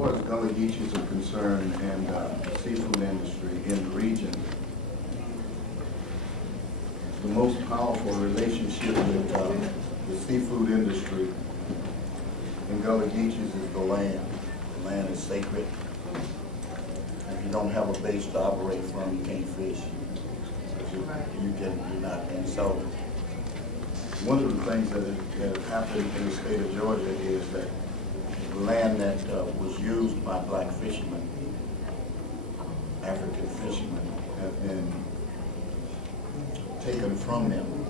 far as Gullah Geechees are concerned and the seafood industry in the region, the most powerful relationship with the seafood industry in Gullah Geechees is the land. The land is sacred. If you don't have a base to operate from, you can't fish. You're not. And so, one of the things that has happened in the state of Georgia is that the land that was used by black fishermen, African fishermen, have been taken from them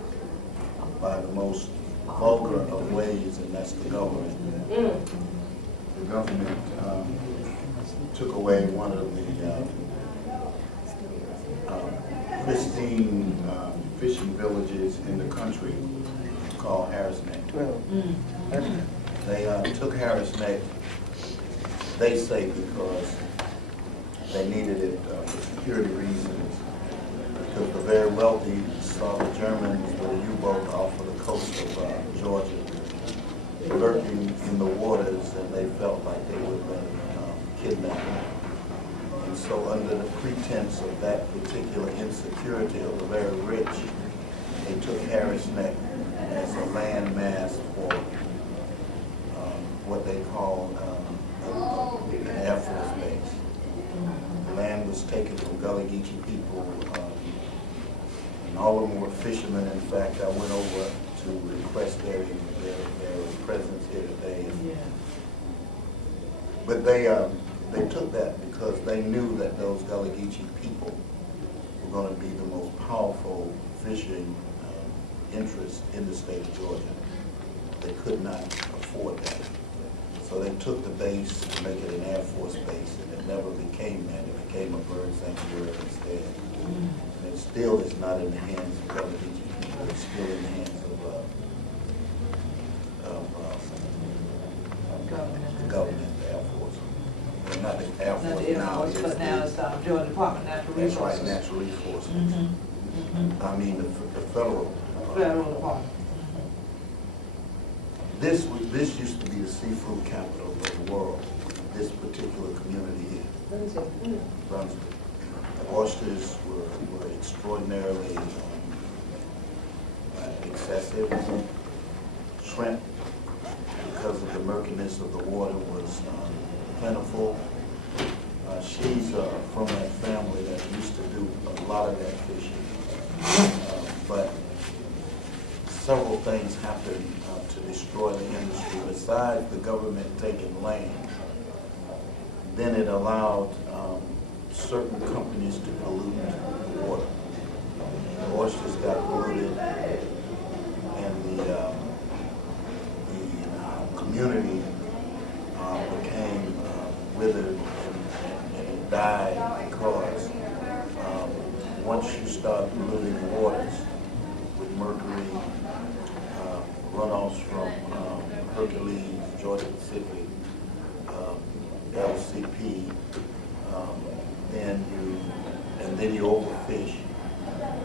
by the most vulgar of ways, and that's the government. The government took away one of the pristine fishing villages in the country called Harris Neck. They took Harris Neck, they say, because they needed it for security reasons, because the very wealthy saw the Germans with a U-boat off of the coast of Georgia lurking in the waters, and they felt like they would be kidnapped. And so under the pretense of that particular insecurity of the very rich, they took Harris Neck as a land mass for what they call an Air Force base. The land was taken from Gullah Geechee people, and all of them were fishermen. In fact, I went over to request their presence here today. But they took that because they knew that those Gullah Geechee people were going to be the most powerful fishing interest in the state of Georgia. They could not afford that. So they took the base to make it an Air Force base, and it never became that. It became a bird sanctuary instead. And it still is not in the hands of Gullah Geechee people. It's still in the hands of the government, the Air Force. Well, not the Air Force now. But now it's Georgia Department of Natural Resources. That's right, Natural Resources. I mean the federal Department. This used to be the seafood capital of the world, this particular community here, Brunswick. The oysters were extraordinarily excessive. Shrimp, because of the murkiness of the water, was plentiful. She's from that family that used to do a lot of that fishing. But several things happened to destroy the industry. Besides the government taking land, then it allowed certain companies to pollute the water. The oysters got polluted, and the community became withered, and it died because once you start polluting the waters with mercury, runoffs from Hercules, Georgia Pacific, LCP, then you overfish,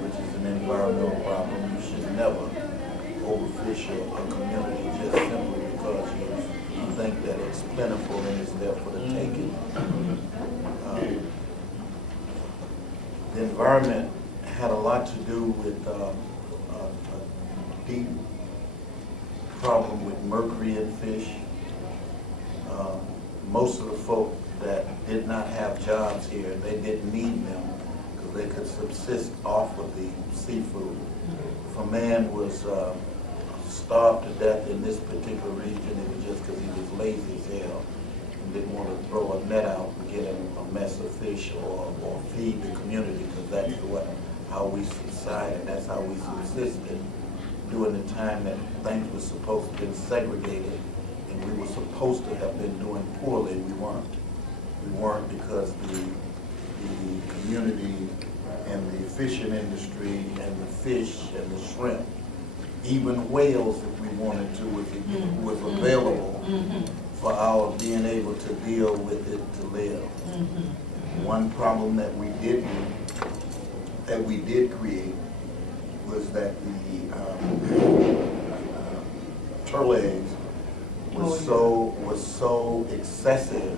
which is an environmental problem. You should never overfish a community just simply because you think that it's plentiful and it's there for the taking. The environment had a lot to do with a deep problem with mercury in fish. Most of the folk that did not have jobs here, they didn't need them because they could subsist off of the seafood. If a man was starved to death in this particular region, it was just because he was lazy as hell and didn't want to throw a net out and get him a mess of fish or feed the community, because that's how we subsisted, that's how we subsisted during the time that things were supposed to be segregated and we were supposed to have been doing poorly. We weren't. We weren't because the community and the fishing industry and the fish and the shrimp, even whales if we wanted to, was available for our being able to deal with it to live. One problem that we did create was that the turtle eggs was so excessive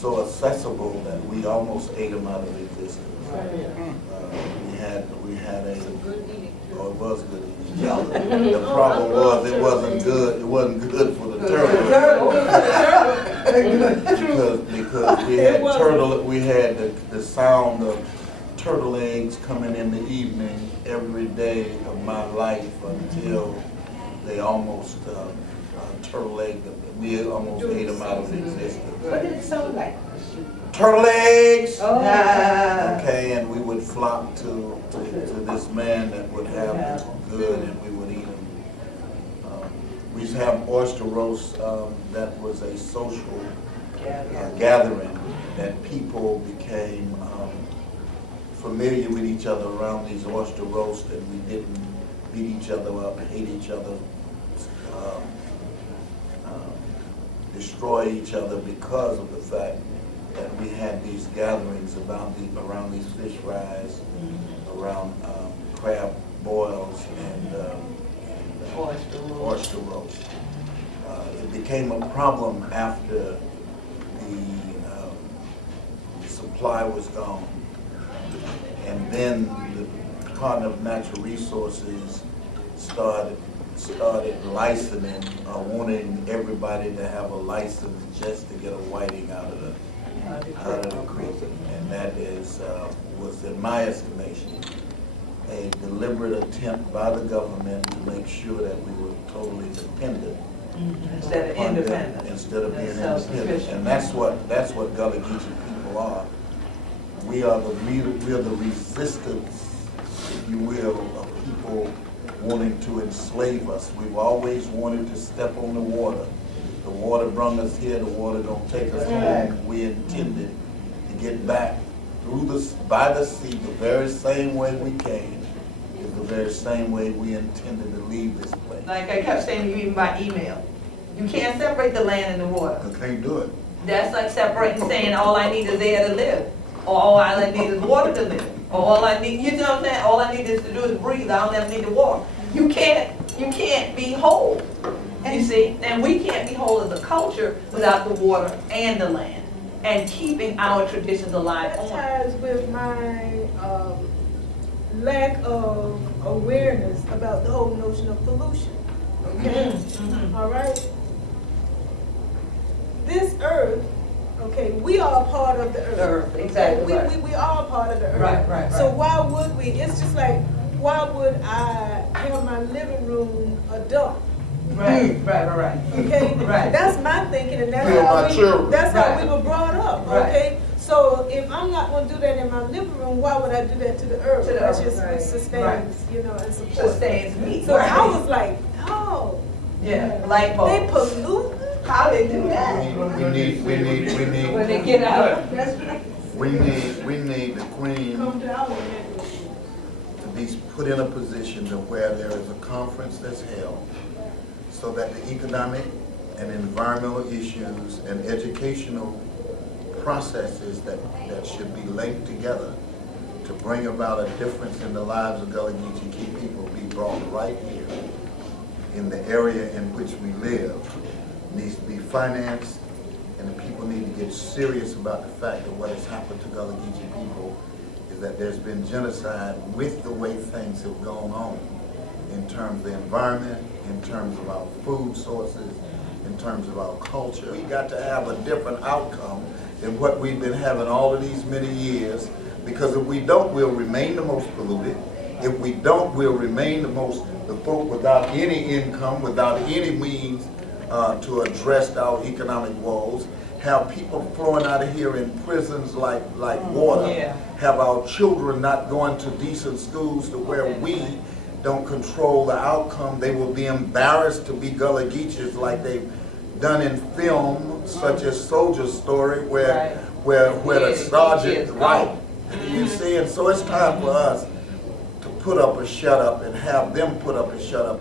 so accessible that we almost ate them out of existence. We had a Good eating. oh, it was good eating. The problem was it wasn't good. It wasn't good for the turtle. because we had the sound of turtle eggs coming in the evening every day of my life until they almost turtle egg. We almost ate them out of existence. What did it sound like? Turtle eggs. Oh. Okay, and we would flock to this man that would have it good, and we would eat them. We used to have oyster roast. That was a social gathering that people became familiar with each other around these oyster roasts, and we didn't beat each other up, hate each other, destroy each other because of the fact that we had these gatherings around these fish fries, around crab boils and oyster roast. It became a problem after the supply was gone. And then the Department of Natural Resources started licensing, wanting everybody to have a license just to get a whiting out of the creek. And that was, in my estimation, a deliberate attempt by the government to make sure that we were totally dependent. Instead of independent. Instead of being independent. And that's what Gullah Geechee people are. We are the resistance, if you will, of people wanting to enslave us. We've always wanted to step on the water. The water brought us here, the water don't take us home. We intended to get back by the sea the very same way we came, is the very same way we intended to leave this place. Like I kept saying to you even by email, you can't separate the land and the water. I can't do it. That's like separating, saying all I need is air to live, or all I need is water to live, or all I need, you know what I'm saying? All I need is to do is breathe. I don't ever need to walk. You can't be whole. You see, and we can't be whole as a culture without the water and the land, and keeping our traditions alive. That ties with my lack of awareness about the whole notion of pollution. Okay, all right. This earth, okay, we are part of the earth. Exactly. We are part of the earth. Right. So why would we? It's just like, why would I have my living room a dump? Right. Okay, Right. That's my thinking, and Feel my children. that's how Right. we were brought up. Right. Okay, so if I'm not going to do that in my living room, why would I do that to the earth? To the earth, which sustains, you know, and supports. Sustains me. So I was like, oh, Yeah, light bulbs. they pollute. How they do that? We need When they get out. we need the Queen Come to our neck. to be put in a position to where there is a conference that's held so that the economic and environmental issues and educational processes that should be linked together to bring about a difference in the lives of Gullah Geechee people be brought right here in the area in which we live. Needs to be financed, and the people need to get serious about the fact that what has happened to Gullah Geechee people is that there's been genocide with the way things have gone on in terms of the environment, in terms of our food sources, in terms of our culture. We got to have a different outcome than what we've been having all of these many years, because if we don't, we'll remain the most polluted. If we don't, we'll remain the folk without any income, without any means to address our economic woes, have people flowing out of here in prisons like water, have our children not going to decent schools to where we don't control the outcome. They will be embarrassed to be Gullah Geechees like they've done in film, such as Soldier's Story, where the sergeant, right, you see, and so it's time for us to put up a shut up and have them put up a shut up.